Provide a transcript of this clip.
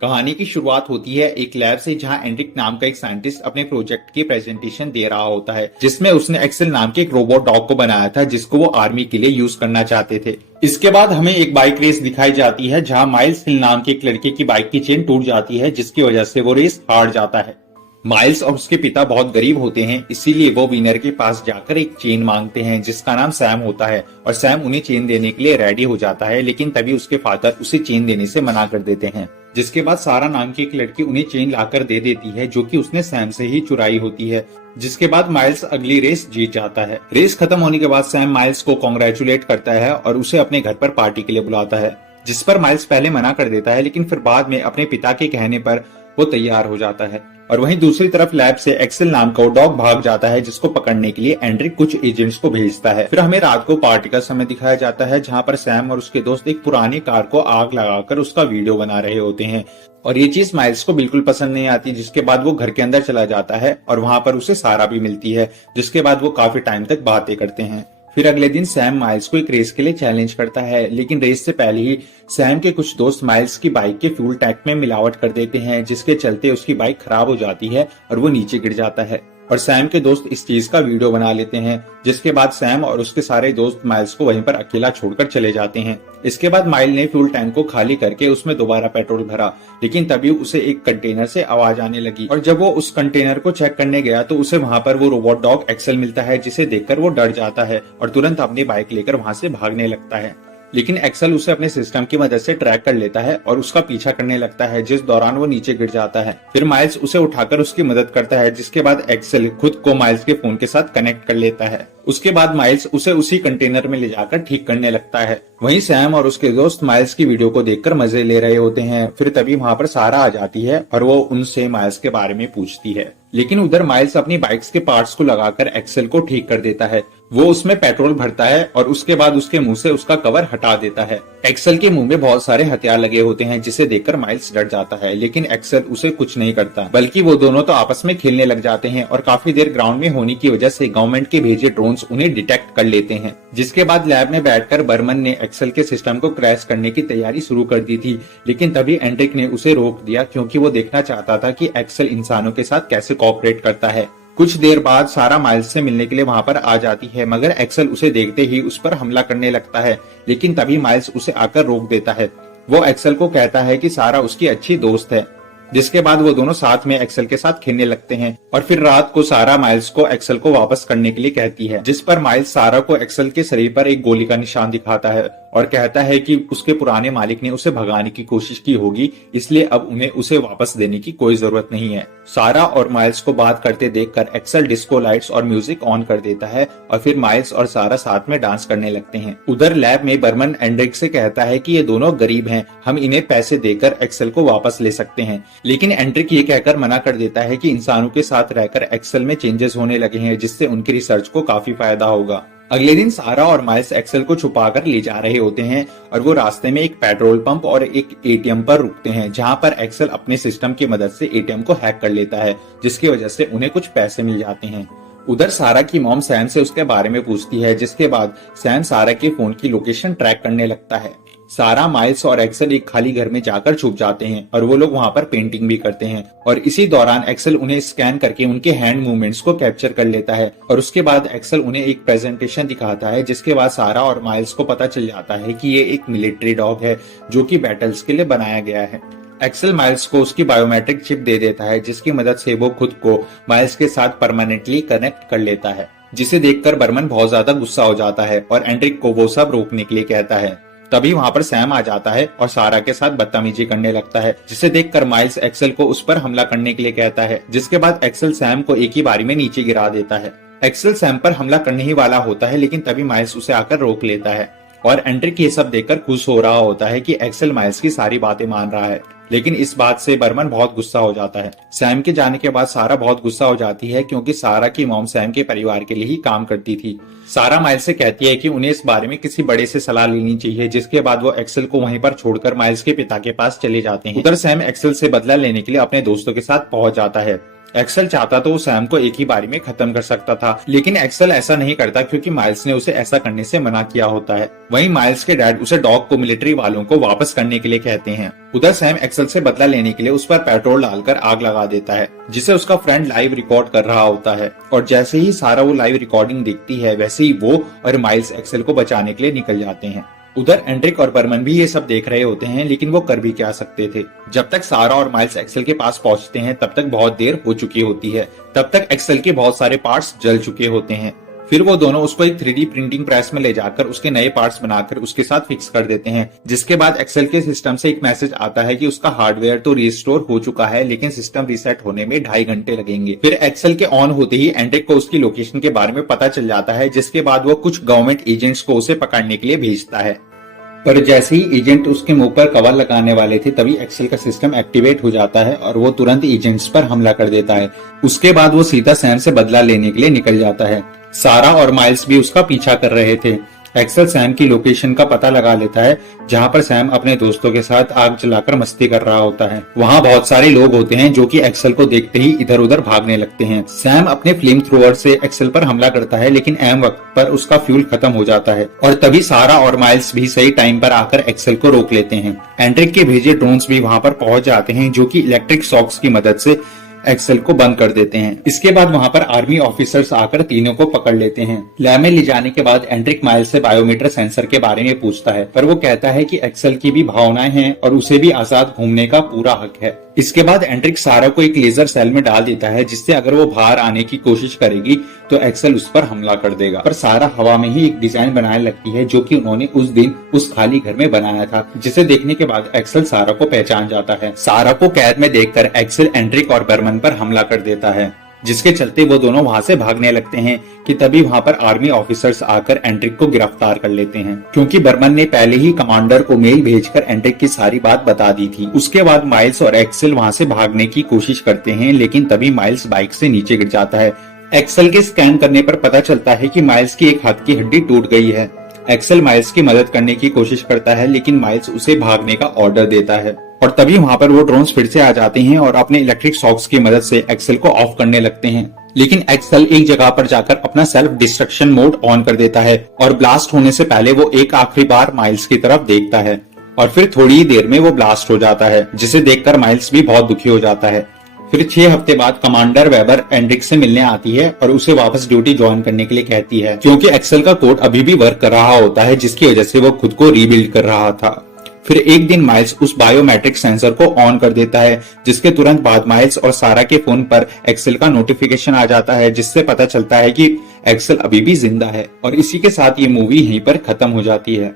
कहानी की शुरुआत होती है एक लैब से जहां एंड्रिक नाम का एक साइंटिस्ट अपने प्रोजेक्ट की प्रेजेंटेशन दे रहा होता है, जिसमें उसने एक्सेल नाम के एक रोबोट डॉग को बनाया था जिसको वो आर्मी के लिए यूज करना चाहते थे। इसके बाद हमें एक बाइक रेस दिखाई जाती है जहां माइल्स हिल नाम के एक लड़के की बाइक की चेन टूट जाती है, जिसकी वजह से वो रेस हार जाता है। माइल्स और उसके पिता बहुत गरीब होते हैं, इसीलिए वो विनर के पास जाकर एक चेन मांगते हैं जिसका नाम सैम होता है और सैम उन्हें चेन देने के लिए रेडी हो जाता है, लेकिन तभी उसके फादर उसे चेन देने से मना कर देते हैं। जिसके बाद सारा नाम की एक लड़की उन्हें चेन लाकर दे देती है जो कि उसने सैम से ही चुराई होती है। जिसके बाद माइल्स अगली रेस जीत जाता है। रेस खत्म होने के बाद सैम माइल्स को कॉन्ग्रेचुलेट करता है और उसे अपने घर पर पार्टी के लिए बुलाता है, जिस पर माइल्स पहले मना कर देता है, लेकिन फिर बाद में अपने पिता के कहने पर वो तैयार हो जाता है। और वहीं दूसरी तरफ लैब से एक्सेल नाम का वो डॉग भाग जाता है, जिसको पकड़ने के लिए एंड्रिक कुछ एजेंट्स को भेजता है। फिर हमें रात को पार्टी का समय दिखाया जाता है जहां पर सैम और उसके दोस्त एक पुरानी कार को आग लगाकर उसका वीडियो बना रहे होते हैं और ये चीज माइल्स को बिल्कुल पसंद नहीं आती। जिसके बाद वो घर के अंदर चला जाता है और वहां पर उसे सारा भी मिलती है, जिसके बाद वो काफी टाइम तक बातें करते हैं। फिर अगले दिन सैम माइल्स को एक रेस के लिए चैलेंज करता है, लेकिन रेस से पहले ही सैम के कुछ दोस्त माइल्स की बाइक के फ्यूल टैंक में मिलावट कर देते हैं, जिसके चलते उसकी बाइक खराब हो जाती है और वो नीचे गिर जाता है। और सैम के दोस्त इस चीज का वीडियो बना लेते हैं, जिसके बाद सैम और उसके सारे दोस्त माइल्स को वहीं पर अकेला छोड़कर चले जाते हैं। इसके बाद माइल ने फ्यूल टैंक को खाली करके उसमें दोबारा पेट्रोल भरा, लेकिन तभी उसे एक कंटेनर से आवाज आने लगी और जब वो उस कंटेनर को चेक करने गया तो उसे वहां पर वो रोबोट डॉग एक्सेल मिलता है, जिसे देखकर वो डर जाता है और तुरंत अपनी बाइक लेकर वहां से भागने लगता है। लेकिन एक्सेल उसे अपने सिस्टम की मदद से ट्रैक कर लेता है और उसका पीछा करने लगता है, जिस दौरान वो नीचे गिर जाता है। फिर माइल्स उसे उठाकर उसकी मदद करता है, जिसके बाद एक्सेल खुद को माइल्स के फोन के साथ कनेक्ट कर लेता है। उसके बाद माइल्स उसे उसी कंटेनर में ले जाकर ठीक करने लगता है। वहीं सैम और उसके दोस्त माइल्स की वीडियो को देखकर मजे ले रहे होते हैं। फिर तभी वहां पर सारा आ जाती है और वो उनसे माइल्स के बारे में पूछती है, लेकिन उधर माइल्स अपनी बाइक्स के पार्ट्स को लगाकर एक्सेल को ठीक कर देता है। वो उसमें पेट्रोल भरता है और उसके बाद उसके मुंह से उसका कवर हटा देता है। एक्सेल के मुंह में बहुत सारे हथियार लगे होते हैं, जिसे देखकर माइल्स डर जाता है, लेकिन एक्सेल उसे कुछ नहीं करता, बल्कि वो दोनों तो आपस में खेलने लग जाते हैं और काफी देर ग्राउंड में होने की वजह से गवर्नमेंट के भेजे ड्रोन्स उन्हें डिटेक्ट कर लेते हैं। जिसके बाद लैब में बैठकर बर्मन ने एक्सेल के सिस्टम को क्रैश करने की तैयारी शुरू कर दी थी, लेकिन तभी एंड्रिक ने उसे रोक दिया क्योंकि वो देखना चाहता था कि एक्सेल इंसानों के साथ कैसे कोऑपरेट करता है। कुछ देर बाद सारा माइल्स से मिलने के लिए वहां पर आ जाती है, मगर एक्सेल उसे देखते ही उस पर हमला करने लगता है, लेकिन तभी माइल्स उसे आकर रोक देता है। वो एक्सेल को कहता है कि सारा उसकी अच्छी दोस्त है। जिसके बाद वो दोनों साथ में एक्सेल के साथ खेलने लगते हैं और फिर रात को सारा माइल्स को एक्सेल को वापस करने के लिए कहती है, जिस पर माइल्स सारा को एक्सेल के शरीर पर एक गोली का निशान दिखाता है और कहता है कि उसके पुराने मालिक ने उसे भगाने की कोशिश की होगी, इसलिए अब उन्हें उसे वापस देने की कोई जरूरत नहीं है। सारा और माइल्स को बात करते देखकर एक्सेल डिस्को लाइट्स और म्यूजिक ऑन कर देता है और फिर माइल्स और सारा साथ में डांस करने लगते हैं। उधर लैब में बर्मन एंड्रिक से कहता है कि ये दोनों गरीब हैं, हम इन्हें पैसे देकर एक्सेल को वापस ले सकते हैं, लेकिन एंड्रिक ये कहकर मना कर देता है कि इंसानों के साथ रहकर एक्सेल में चेंजेस होने लगे हैं, जिससे उनकी रिसर्च को काफी फायदा होगा। अगले दिन सारा और माइल्स एक्सेल को छुपाकर ले जा रहे होते हैं और वो रास्ते में एक पेट्रोल पंप और एक एटीएम पर रुकते हैं, जहां पर एक्सेल अपने सिस्टम की मदद से एटीएम को हैक कर लेता है, जिसकी वजह से उन्हें कुछ पैसे मिल जाते हैं। उधर सारा की मॉम सैम से उसके बारे में पूछती है, जिसके बाद सैम सारा के फोन की लोकेशन ट्रैक करने लगता है। सारा, माइल्स और एक्सेल एक खाली घर में जाकर छुप जाते हैं और वो लोग वहां पर पेंटिंग भी करते हैं और इसी दौरान एक्सेल उन्हें स्कैन करके उनके हैंड मूवमेंट्स को कैप्चर कर लेता है और उसके बाद एक्सेल उन्हें एक प्रेजेंटेशन दिखाता है, जिसके बाद सारा और माइल्स को पता चल जाता है कि ये एक मिलिट्री डॉग है जो कि बैटल्स के लिए बनाया गया है। एक्सेल माइल्स को उसकी बायोमेट्रिक चिप दे देता है, जिसकी मदद से वो खुद को माइल्स के साथ परमानेंटली कनेक्ट कर लेता है, जिसे देखकर बर्मन बहुत ज्यादा गुस्सा हो जाता है और एंड्रिक को वो सब रोकने के लिए कहता है। तभी वहां पर सैम आ जाता है और सारा के साथ बदतमीजी करने लगता है, जिसे देखकर माइल्स एक्सेल को उस पर हमला करने के लिए कहता है। जिसके बाद एक्सेल सैम को एक ही बारी में नीचे गिरा देता है। एक्सेल सैम पर हमला करने ही वाला होता है, लेकिन तभी माइल्स उसे आकर रोक लेता है और एंड्रिक ये सब देखकर खुश हो रहा होता है कि एक्सेल माइल्स की सारी बातें मान रहा है, लेकिन इस बात से बर्मन बहुत गुस्सा हो जाता है। सैम के जाने के बाद सारा बहुत गुस्सा हो जाती है, क्योंकि सारा की मॉम सैम के परिवार के लिए ही काम करती थी। सारा माइल्स से कहती है कि उन्हें इस बारे में किसी बड़े से सलाह लेनी चाहिए, जिसके बाद वो एक्सेल को वहीं पर छोड़कर माइल्स के पिता के पास चले जाते हैं। उधर सैम एक्सेल से बदला लेने के लिए अपने दोस्तों के साथ पहुंच जाता है। एक्सेल चाहता तो वो सैम को एक ही बारी में खत्म कर सकता था, लेकिन एक्सेल ऐसा नहीं करता क्योंकि माइल्स ने उसे ऐसा करने से मना किया होता है। वहीं माइल्स के डैड उसे डॉग को मिलिट्री वालों को वापस करने के लिए कहते हैं। उधर सैम एक्सेल से बदला लेने के लिए उस पर पेट्रोल डालकर आग लगा देता है, जिसे उसका फ्रेंड लाइव रिकॉर्ड कर रहा होता है। और जैसे ही सारा वो लाइव रिकॉर्डिंग देखती है, वैसे ही वो और माइल्स एक्सेल को बचाने के लिए निकल जाते हैं। उधर एंड्रिक और बर्मन भी ये सब देख रहे होते हैं, लेकिन वो कर भी क्या सकते थे। जब तक सारा और माइल्स एक्सेल के पास पहुंचते हैं तब तक बहुत देर हो चुकी होती है। तब तक एक्सेल के बहुत सारे पार्ट्स जल चुके होते हैं। फिर वो दोनों उसको एक 3D प्रिंटिंग प्रेस में ले जाकर उसके नए पार्ट्स बनाकर उसके साथ फिक्स कर देते हैं, जिसके बाद एक्सेल के सिस्टम से एक मैसेज आता है कि उसका हार्डवेयर तो रिस्टोर हो चुका है, लेकिन सिस्टम रीसेट होने में 2.5 घंटे लगेंगे। फिर एक्सेल के ऑन होते ही एंड्रिक को उसकी लोकेशन के बारे में पता चल जाता है, जिसके बाद वो कुछ गवर्नमेंट एजेंट्स को उसे पकड़ने के लिए भेजता है। पर जैसे ही एजेंट उसके मुंह पर कवर लगाने वाले थे, तभी एक्सेल का सिस्टम एक्टिवेट हो जाता है और वो तुरंत एजेंट्स पर हमला कर देता है। उसके बाद वो सीधा सैम से बदला लेने के लिए निकल जाता है। सारा और माइल्स भी उसका पीछा कर रहे थे। एक्सेल सैम की लोकेशन का पता लगा लेता है, जहां पर सैम अपने दोस्तों के साथ आग जलाकर मस्ती कर रहा होता है। वहां बहुत सारे लोग होते हैं जो कि एक्सेल को देखते ही इधर उधर भागने लगते हैं। सैम अपने फ्लेम थ्रोअर से एक्सेल पर हमला करता है, लेकिन ऐन वक्त पर उसका फ्यूल खत्म हो जाता है और तभी सारा और माइल्स भी सही टाइम पर आकर एक्सेल को रोक लेते हैं। एंड्रिक के भेजे ड्रोन्स भी वहां पर पहुंच जाते हैं, जो कि इलेक्ट्रिक शॉक्स की मदद से एक्सेल को बंद कर देते हैं। इसके बाद वहां पर आर्मी ऑफिसर्स आकर तीनों को पकड़ लेते हैं। लैब में ले जाने के बाद एंड्रिक माइल्स से बायोमीटर सेंसर के बारे में पूछता है, पर वो कहता है कि एक्सेल की भी भावनाएं हैं और उसे भी आजाद घूमने का पूरा हक है। इसके बाद एंड्रिक सारा को एक लेजर सेल में डाल देता है, जिससे अगर वो बाहर आने की कोशिश करेगी तो एक्सेल उस पर हमला कर देगा। पर सारा हवा में ही एक डिजाइन बनाने लगती है, जो कि उन्होंने उस दिन उस खाली घर में बनाया था, जिसे देखने के बाद एक्सेल सारा को पहचान जाता है। सारा को कैद में देखकर एक्सेल एंड्रिक और बर्मन पर हमला कर देता है, जिसके चलते वो दोनों वहां से भागने लगते हैं कि तभी वहां पर आर्मी ऑफिसर्स आकर एंड्रिक को गिरफ्तार कर लेते हैं, क्योंकि बर्मन ने पहले ही कमांडर को मेल भेजकर एंड्रिक की सारी बात बता दी थी। उसके बाद माइल्स और एक्सेल वहां से भागने की कोशिश करते हैं, लेकिन तभी माइल्स बाइक से नीचे गिर जाता है। एक्सेल के स्कैन करने पर पता चलता है कि माइल्स की एक हाथ की हड्डी टूट गई है। एक्सेल माइल्स की मदद करने की कोशिश करता है, लेकिन माइल्स उसे भागने का ऑर्डर देता है और तभी वहां पर वो ड्रोन्स फिर से आ जाते हैं और अपने इलेक्ट्रिक शॉक्स की मदद से एक्सेल को ऑफ करने लगते हैं। लेकिन एक्सेल एक जगह पर जाकर अपना सेल्फ डिस्ट्रक्शन मोड ऑन कर देता है और ब्लास्ट होने से पहले वो एक आखिरी बार माइल्स की तरफ देखता है और फिर थोड़ी ही देर में वो ब्लास्ट हो जाता है, जिसे देखकर माइल्स भी बहुत दुखी हो जाता है। फिर 6 हफ्ते बाद कमांडर वेबर एंड्रिक से मिलने आती है और उसे वापस ड्यूटी ज्वाइन करने के लिए कहती है, क्योंकि एक्सेल का कोड अभी भी वर्क कर रहा होता है, जिसकी वजह से वो खुद को रीबिल्ड कर रहा था। फिर एक दिन माइल्स उस बायोमेट्रिक सेंसर को ऑन कर देता है, जिसके तुरंत बाद माइल्स और सारा के फोन पर एक्सेल का नोटिफिकेशन आ जाता है, जिससे पता चलता है कि एक्सेल अभी भी जिंदा है। और इसी के साथ ये मूवी यहीं पर खत्म हो जाती है।